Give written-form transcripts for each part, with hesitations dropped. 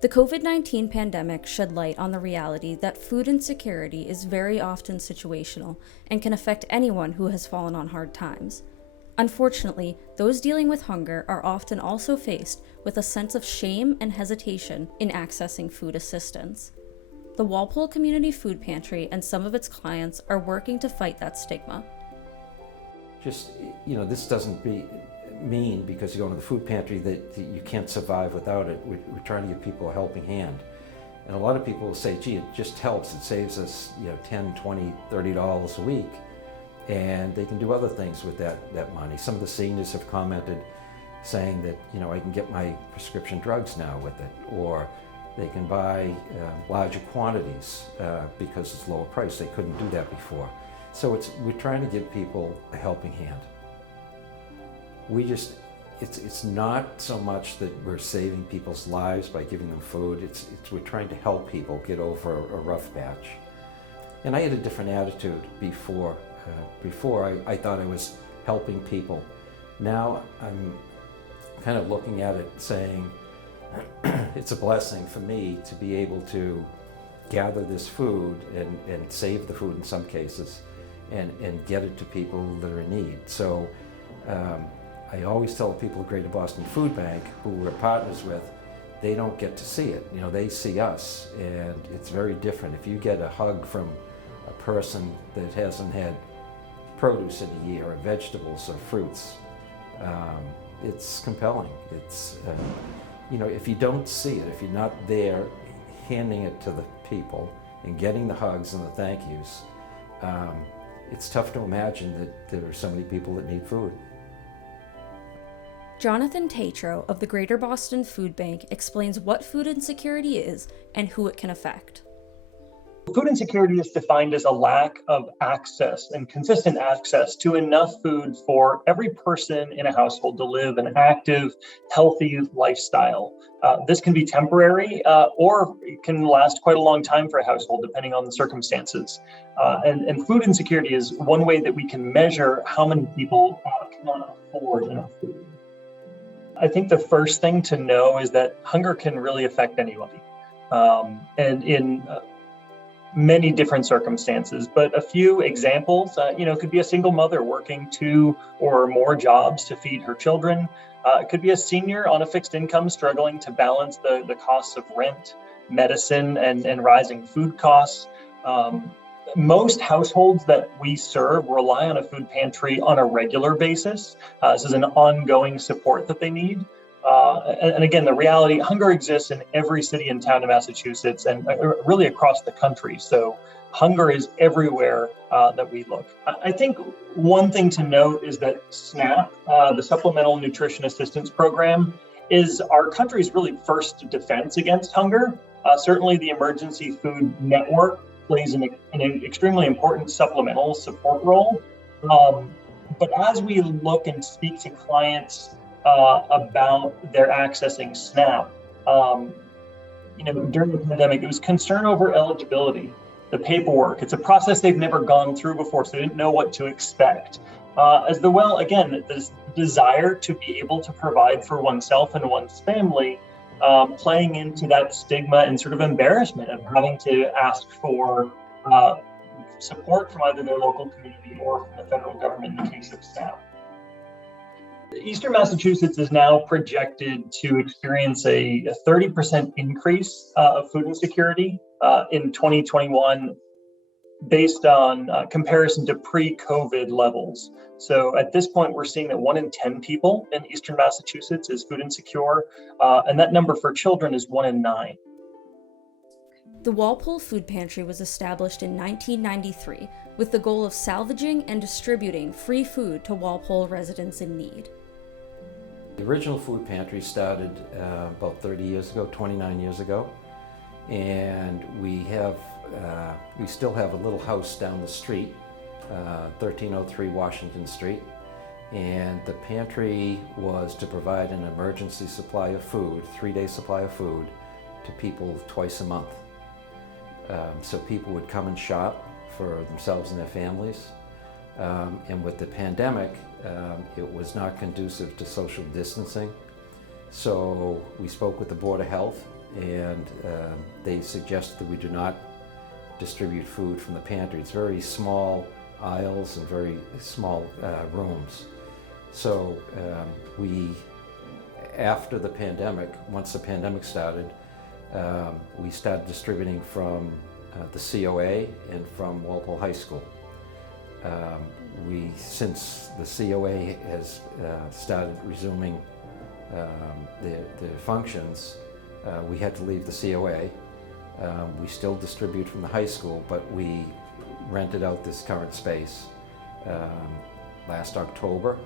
The COVID-19 pandemic shed light on the reality that food insecurity is very often situational and can affect anyone who has fallen on hard times. Unfortunately, those dealing with hunger are often also faced with a sense of shame and hesitation in accessing food assistance. The Walpole Community Food Pantry and some of its clients are working to fight that stigma. This doesn't mean because you go into the food pantry that you can't survive without it. We're trying to give people a helping hand. And a lot of people will say, gee, it just helps. It saves us $10, $20, $30 a week. And they can do other things with that money. Some of the seniors have commented saying that, I can get my prescription drugs now with it, or they can buy larger quantities because it's lower price. They couldn't do that before. So we're trying to give people a helping hand. It's not so much that we're saving people's lives by giving them food. We're trying to help people get over a rough patch. And I had a different attitude before. I thought I was helping people. Now I'm kind of looking at it saying, it's a blessing for me to be able to gather this food and save the food in some cases and get it to people that are in need. So I always tell people at Greater Boston Food Bank, who we're partners with, they don't get to see it. They see us, and it's very different. If you get a hug from a person that hasn't had produce in a year, or vegetables or fruits, it's compelling. If you don't see it, if you're not there handing it to the people and getting the hugs and the thank yous, it's tough to imagine that there are so many people that need food. Jonathan Tatro of the Greater Boston Food Bank explains what food insecurity is and who it can affect. Food insecurity is defined as a lack of access and consistent access to enough food for every person in a household to live an active, healthy lifestyle. This can be temporary or it can last quite a long time for a household, depending on the circumstances. And food insecurity is one way that we can measure how many people cannot afford enough food. I think the first thing to know is that hunger can really affect anybody. And in many different circumstances, but a few examples, could be a single mother working 2 or more jobs to feed her children. It could be a senior on a fixed income struggling to balance the costs of rent, medicine, and rising food costs. Most households that we serve rely on a food pantry on a regular basis. This is an ongoing support that they need. And again, the reality, hunger exists in every city and town in Massachusetts and really across the country. So hunger is everywhere that we look. I think one thing to note is that SNAP, the Supplemental Nutrition Assistance Program, is our country's really first defense against hunger. Certainly the Emergency Food Network plays an extremely important supplemental support role. But as we look and speak to clients about their accessing SNAP. During the pandemic, it was concern over eligibility, the paperwork. It's a process they've never gone through before, so they didn't know what to expect. This desire to be able to provide for oneself and one's family, playing into that stigma and sort of embarrassment of having to ask for support from either their local community or from the federal government in the case of SNAP. Eastern Massachusetts is now projected to experience a 30% increase of food insecurity in 2021 based on comparison to pre-COVID levels. So at this point, we're seeing that 1 in 10 people in Eastern Massachusetts is food insecure, and that number for children is 1 in 9. The Walpole Food Pantry was established in 1993 with the goal of salvaging and distributing free food to Walpole residents in need. The original food pantry started about 29 years ago, and we still have a little house down the street, 1303 Washington Street, and the pantry was to provide an emergency supply of food, 3-day supply of food, to people twice a month. So people would come and shop for themselves and their families. And with the pandemic, it was not conducive to social distancing. So we spoke with the Board of Health, and they suggested that we do not distribute food from the pantry. It's very small aisles and very small rooms. So after the pandemic, once the pandemic started, we started distributing from the COA and from Walpole High School. Since the COA has started resuming their functions, we had to leave the COA. We still distribute from the high school, but we rented out this current space last October,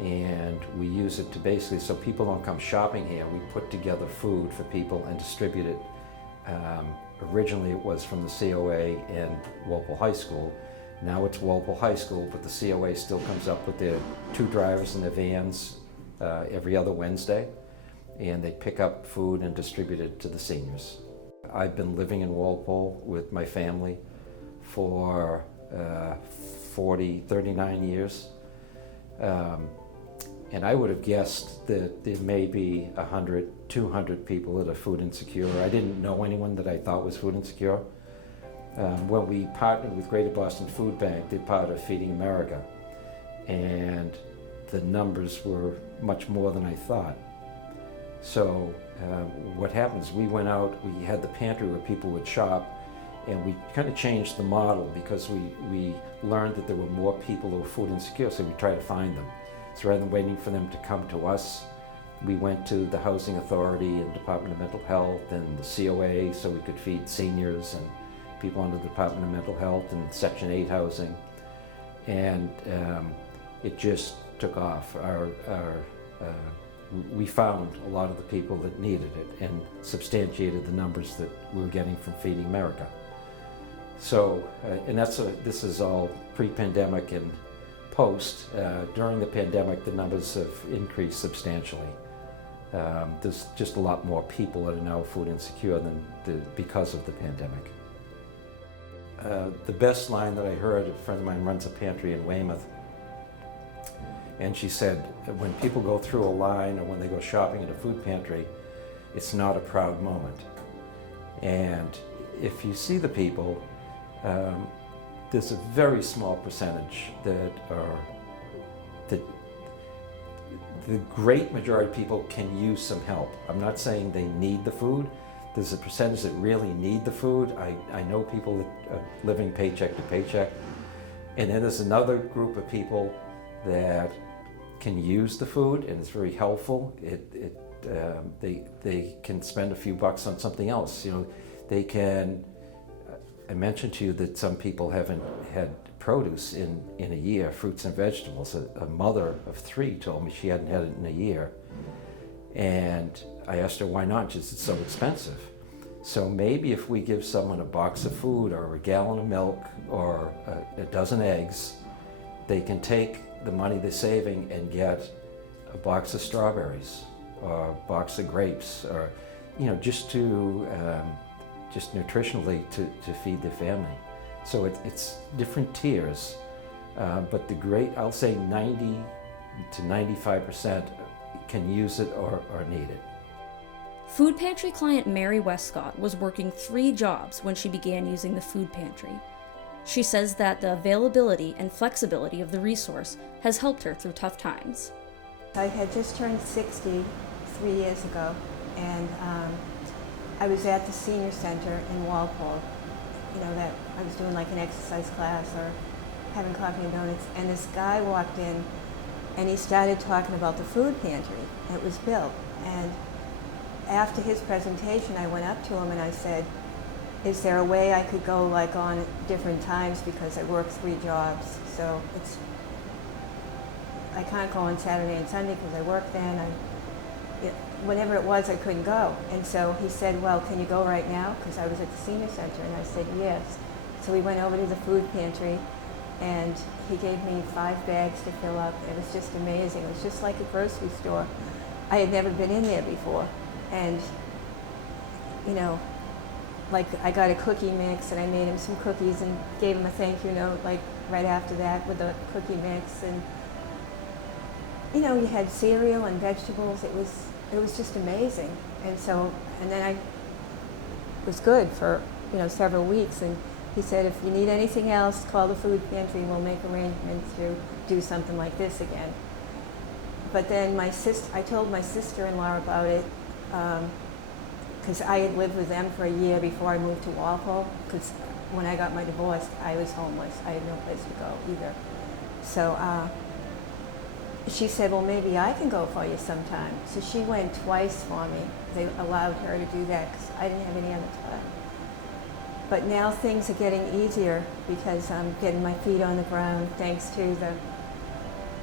and we use it to basically, so people don't come shopping here, we put together food for people and distribute it. Originally it was from the COA and Walpole High School. Now it's Walpole High School, but the COA still comes up with their 2 drivers in their vans every other Wednesday, and they pick up food and distribute it to the seniors. I've been living in Walpole with my family for 39 years. And I would have guessed that there may be 100, 200 people that are food insecure. I didn't know anyone that I thought was food insecure. When we partnered with Greater Boston Food Bank, they're part of Feeding America, and the numbers were much more than I thought. So what happens, we went out, we had the pantry where people would shop, and we kind of changed the model because we learned that there were more people who were food insecure, so we tried to find them. So rather than waiting for them to come to us, we went to the Housing Authority and Department of Mental Health and the COA so we could feed seniors and people under the Department of Mental Health and Section 8 housing. And it just took off. We found a lot of the people that needed it and substantiated the numbers that we were getting from Feeding America. So, and this is all pre-pandemic and post. During the pandemic, the numbers have increased substantially. There's just a lot more people that are now food insecure because of the pandemic. The best line that I heard, a friend of mine runs a pantry in Weymouth, and she said, when people go through a line or when they go shopping at a food pantry, it's not a proud moment. And if you see the people, there's a very small percentage that the great majority of people can use some help. I'm not saying they need the food. There's a percentage that really need the food. I know people that are living paycheck to paycheck. And then there's another group of people that can use the food and it's very helpful. They can spend a few bucks on something else. You know, they can, I mentioned to you that some people haven't had produce in a year, fruits and vegetables. A mother of 3 told me she hadn't had it in a year. And I asked her why not. She said it's so expensive. So maybe if we give someone a box of food or a gallon of milk or a dozen eggs, they can take the money they're saving and get a box of strawberries or a box of grapes, or just nutritionally to feed their family. So it's different tiers, but I'll say 90 to 95% can use it or need it. Food pantry client Mary Westcott was working 3 jobs when she began using the food pantry. She says that the availability and flexibility of the resource has helped her through tough times. I had just turned 60 3 years ago, and I was at the senior center in Walpole, that I was doing like an exercise class or having coffee and donuts, and this guy walked in and he started talking about the food pantry. It was built, and after his presentation I went up to him and I said, is there a way I could go like on at different times, because I work 3 jobs, so I can't go on Saturday and Sunday because I work then. Whenever it was, I couldn't go. And so he said, well, can you go right now? Because I was at the senior center. And I said, yes. So we went over to the food pantry, and he gave me 5 bags to fill up. It was just amazing. It was just like a grocery store. I had never been in there before. And, like I got a cookie mix, and I made him some cookies and gave him a thank you note, like right after that with the cookie mix. And, you had cereal and vegetables. It it was just amazing. And so, and then I was good for, several weeks. And he said, if you need anything else, call the food pantry. We'll make arrangements to do something like this again. But then I told my sister-in-law about it because I had lived with them for a year before I moved to Walpole. Because when I got my divorce, I was homeless. I had no place to go either. So she said, well, maybe I can go for you sometime. So she went twice for me. They allowed her to do that because I didn't have any other time. But now things are getting easier because I'm getting my feet on the ground thanks to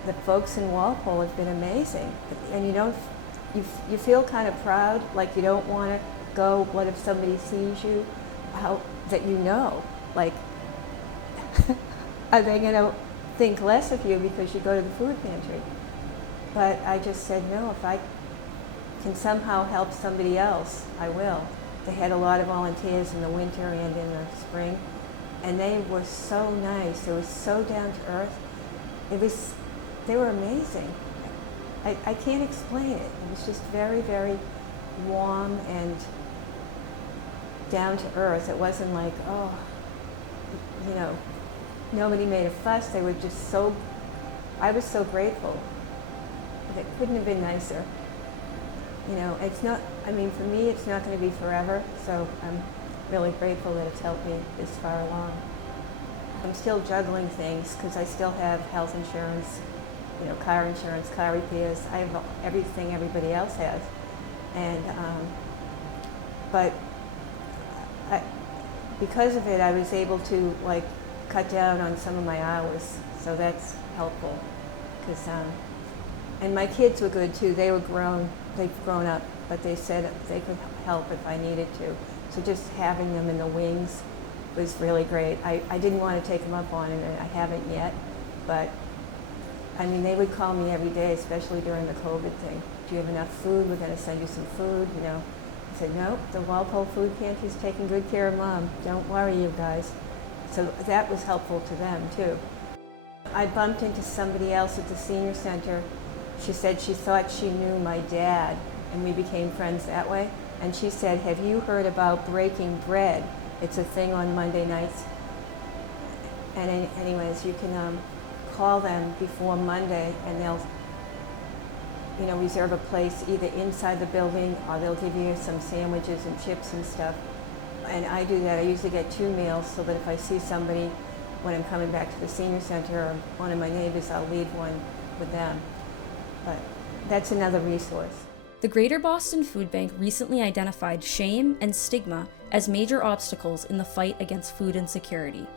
the folks in Walpole have been amazing. And you feel kind of proud, like you don't want to go, what if somebody sees you, that like, are they going to think less of you because you go to the food pantry? But I just said, no, if I can somehow help somebody else, I will. They had a lot of volunteers in the winter and in the spring, and they were so nice. They were so down to earth. They were amazing. I can't explain it. It was just very, very warm and down to earth. It wasn't like, nobody made a fuss. They were just I was so grateful. It couldn't have been nicer. It's not, for me, it's not going to be forever, so I'm really grateful that it's helped me this far along. I'm still juggling things because I still have health insurance, car insurance, car repairs. I have everything everybody else has. And, but because of it, I was able to, cut down on some of my hours, so that's helpful. Because, and my kids were good too. They were grown. They've grown up, but they said they could help if I needed to. So just having them in the wings was really great. I didn't want to take them up on it, and I haven't yet. But, they would call me every day, especially during the COVID thing. Do you have enough food? We're going to send you some food, I said, nope, the Walpole Food Pantry is taking good care of Mom. Don't worry, you guys. So that was helpful to them, too. I bumped into somebody else at the senior center. She said she thought she knew my dad, and we became friends that way. And she said, have you heard about breaking bread? It's a thing on Monday nights. And anyways, you can call them before Monday, and they'll reserve a place either inside the building, or they'll give you some sandwiches and chips and stuff. And I do that. I usually get 2 meals so that if I see somebody when I'm coming back to the senior center or one of my neighbors, I'll leave one with them. But that's another resource. The Greater Boston Food Bank recently identified shame and stigma as major obstacles in the fight against food insecurity.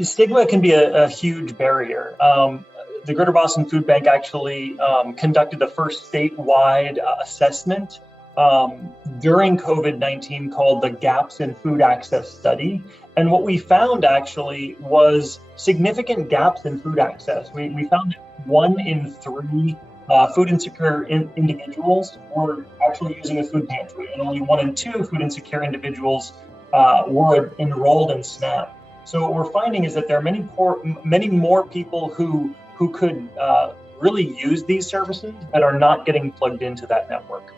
Stigma can be a huge barrier. The Greater Boston Food Bank actually conducted the first statewide assessment during COVID-19 called the Gaps in Food Access Study. And what we found actually was significant gaps in food access. We found that 1 in 3 food insecure individuals were actually using a food pantry, and only 1 in 2 food insecure individuals were enrolled in SNAP. So what we're finding is that there are many more people who could really use these services that are not getting plugged into that network.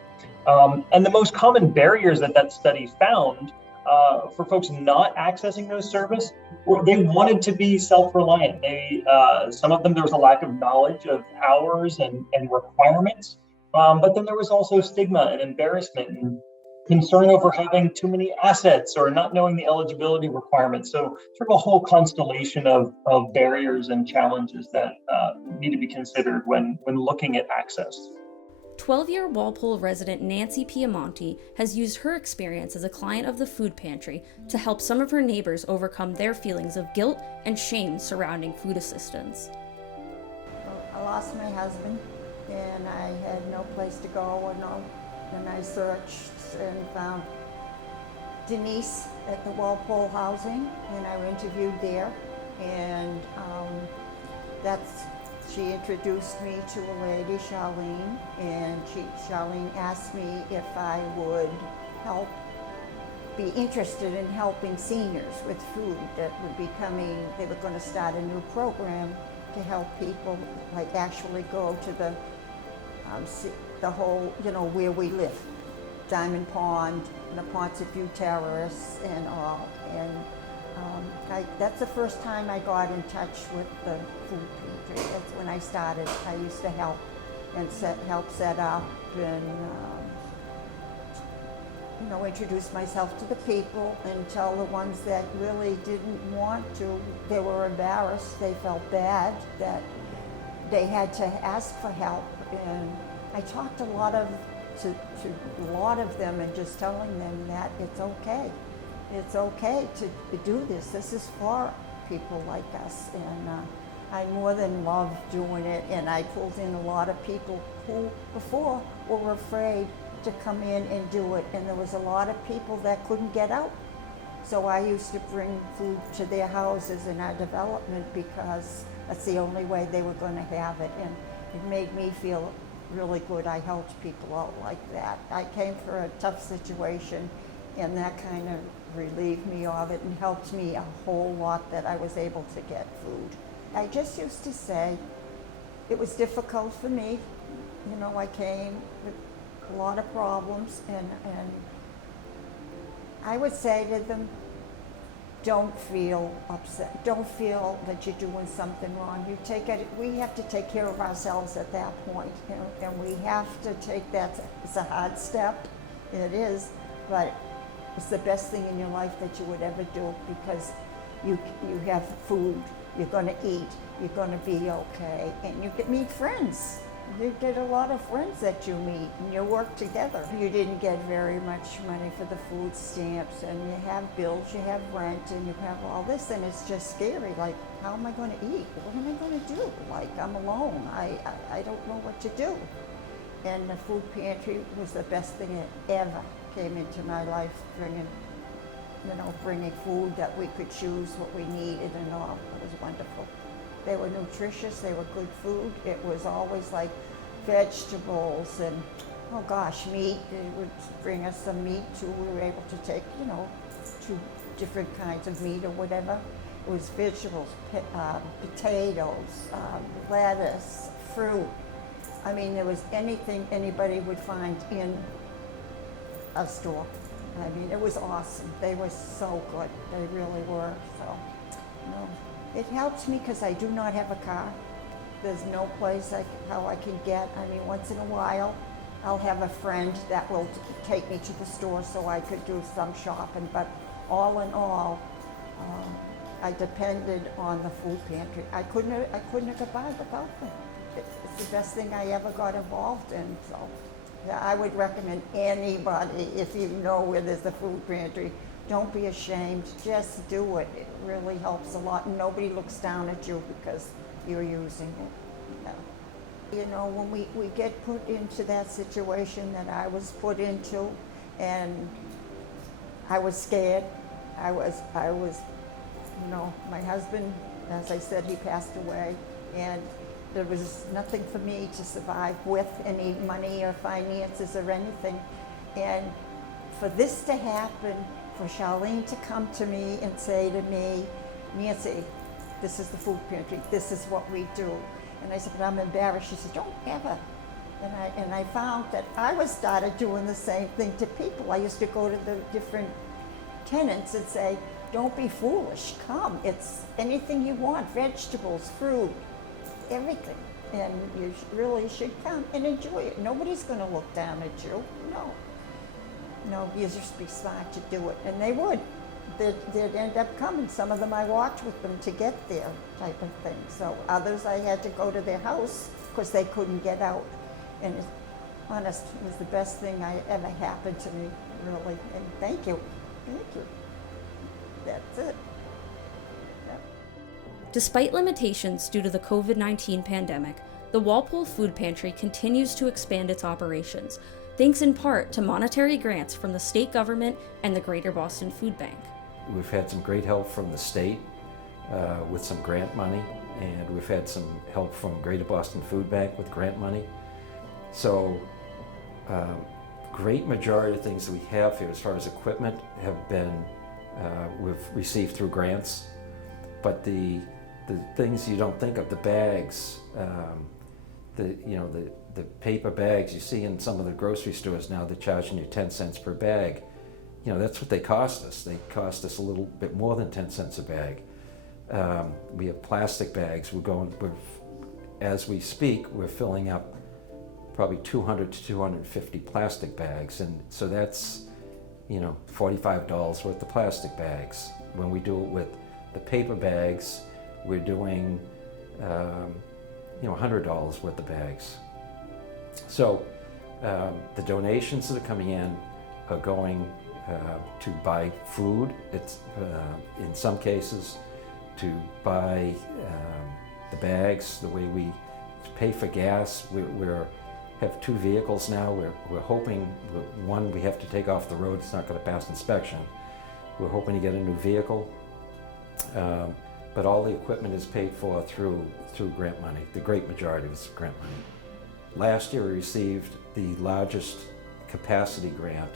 And the most common barriers that study found for folks not accessing those services, they wanted to be self-reliant. Some of them, there was a lack of knowledge of hours and requirements, but then there was also stigma and embarrassment and concern over having too many assets or not knowing the eligibility requirements. So sort of a whole constellation of barriers and challenges that need to be considered when looking at access. 12-year Walpole resident Nancy Piemonte has used her experience as a client of the food pantry to help some of her neighbors overcome their feelings of guilt and shame surrounding food assistance. I lost my husband, and I had no place to go, and I searched and found Denise at the Walpole Housing, and I interviewed there, and she introduced me to a lady, Charlene, and Charlene asked me if I would be interested in helping seniors with food that would be coming. They were going to start a new program to help people, actually go to the the whole, where we live. Diamond Pond, the Pontyview Terrace and all. And that's the first time I got in touch with the food pantry. That's when I started. I used to help and help set up and introduce myself to the people and tell the ones that really didn't want to. They were embarrassed. They felt bad that they had to ask for help. And I talked to a lot of them and just telling them that it's okay. It's okay to do this. This is for people like us. And I more than love doing it. And I pulled in a lot of people who before were afraid to come in and do it. And there was a lot of people that couldn't get out. So I used to bring food to their houses in our development because that's the only way they were going to have it. And it made me feel really good. I helped people out like that. I came for a tough situation, and that kind of relieved me of it and helped me a whole lot that I was able to get food. I just used to say it was difficult for me. I came with a lot of problems, and I would say to them, don't feel upset. Don't feel that you're doing something wrong. We have to take care of ourselves at that point, and we have to take that. It's a hard step, it is, but it's the best thing in your life that you would ever do because you have food, you're going to eat, you're going to be okay, and you can meet friends. You get a lot of friends that you meet and you work together. You didn't get very much money for the food stamps, and you have bills, you have rent, and you have all this, and it's just scary. Like, how am I going to eat? What am I going to do? Like, I'm alone. I don't know what to do. And the food pantry was the best thing that ever came into my life, bringing food that we could choose what we needed and all. It was wonderful. They were nutritious, they were good food. It was always like vegetables and, oh gosh, meat. They would bring us some meat too. We were able to take, 2 different kinds of meat or whatever. It was vegetables, potatoes, lettuce, fruit. I mean, there was anything anybody would find in a store. I mean, it was awesome. They were so good. They really were. So, it helps me because I do not have a car. There's no place how I can get. I mean, once in a while, I'll have a friend that will take me to the store so I could do some shopping. But all in all, I depended on the food pantry. I couldn't have got by without them. It's the best thing I ever got involved in. So, yeah, I would recommend anybody, if you know where there's a food pantry, don't be ashamed, just do it. It really helps a lot. Nobody looks down at you because you're using it. When we get put into that situation that I was put into, and I was scared. I was, my husband, as I said, he passed away, and there was nothing for me to survive with, any money or finances or anything. And for this to happen, for Charlene to come to me and say to me, Nancy, this is the food pantry, this is what we do. And I said, but I'm embarrassed. She said, don't ever. And I found that I started doing the same thing to people. I used to go to the different tenants and say, don't be foolish, come. It's anything you want, vegetables, fruit, everything. And you really should come and enjoy it. Nobody's going to look down at you, no, you just be smart to do it. And they would. They'd end up coming. Some of them I walked with them to get there, type of thing. So others I had to go to their house because they couldn't get out. And it was the best thing I ever happened to me, really. And thank you. That's it. Yep. Despite limitations due to the COVID-19 pandemic, the Walpole Food Pantry continues to expand its operations, thanks in part to monetary grants from the state government and the Greater Boston Food Bank. We've had some great help from the state with some grant money, and we've had some help from Greater Boston Food Bank with grant money. So, great majority of things that we have here as far as equipment have been, we've received through grants, but the things you don't think of, the bags, the the paper bags you see in some of the grocery stores now, they're charging you 10 cents per bag. You know, that's what they cost us. They cost us a little bit more than 10 cents a bag. We have plastic bags. As we speak, we're filling up probably 200 to 250 plastic bags. And so that's, you know, $45 worth of plastic bags. When we do it with the paper bags, we're doing, you know, $100 worth of bags. So the donations that are coming in are going to buy food. It's in some cases to buy the bags, the way we pay for gas. We have 2 vehicles now. We're hoping, one we have to take off the road, it's not going to pass inspection. We're hoping to get a new vehicle. But all the equipment is paid for through grant money. The great majority of it's grant money. Last year we received the largest capacity grant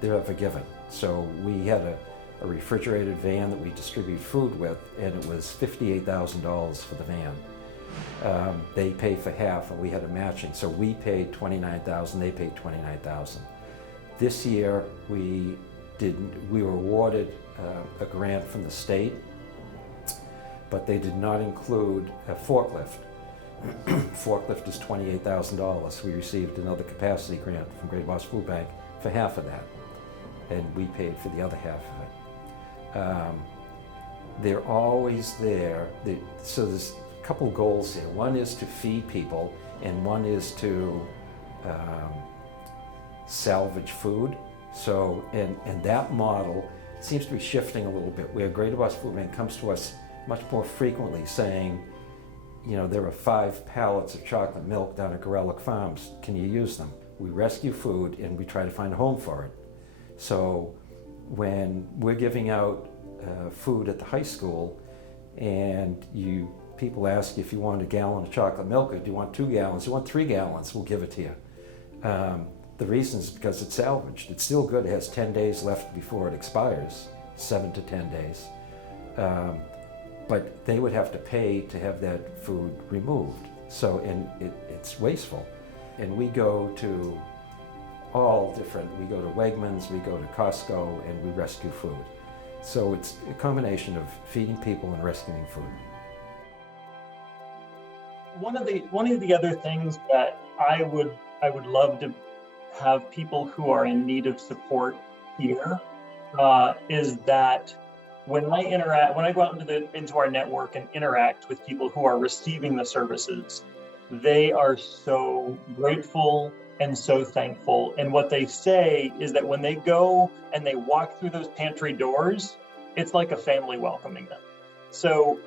they've ever given. So we had a refrigerated van that we distribute food with, and it was $58,000 for the van. They paid for half, and we had a matching. So we paid $29,000, they paid $29,000. This year we were awarded a grant from the state, but they did not include a forklift. Forklift is $28,000. We received another capacity grant from Greater Boston Food Bank for half of that, and we paid for the other half of it. They're always there. So there's a couple goals here. One is to feed people, and one is to salvage food. So, and that model seems to be shifting a little bit, where Greater Boston Food Bank comes to us much more frequently saying, you know, there are 5 pallets of chocolate milk down at Gorelick Farms. Can you use them? We rescue food and we try to find a home for it. So when we're giving out food at the high school and people ask you if you want a gallon of chocolate milk, or do you want 2 gallons? You want 3 gallons, we'll give it to you. The reason is because it's salvaged. It's still good. It has 10 days left before it expires, 7 to 10 days. But they would have to pay to have that food removed. So, and it's wasteful. And we go to we go to Wegmans, we go to Costco, and we rescue food. So it's a combination of feeding people and rescuing food. One of the other things that I would love to have people who are in need of support here is that when I go out into our network and interact with people who are receiving the services, they are so grateful and so thankful. And what they say is that when they go and they walk through those pantry doors, it's like a family welcoming them. So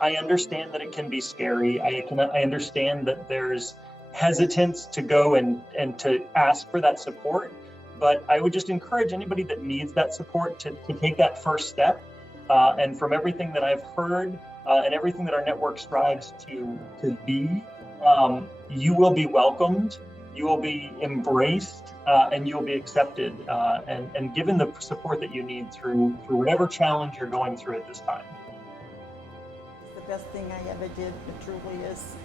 I understand that it can be scary. I understand that there's hesitance to go and to ask for that support. But I would just encourage anybody that needs that support to take that first step. And from everything that I've heard and everything that our network strives to be, you will be welcomed, you will be embraced, and you'll be accepted and given the support that you need through whatever challenge you're going through at this time. It's the best thing I ever did. It truly is.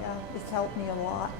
Yeah, it's helped me a lot.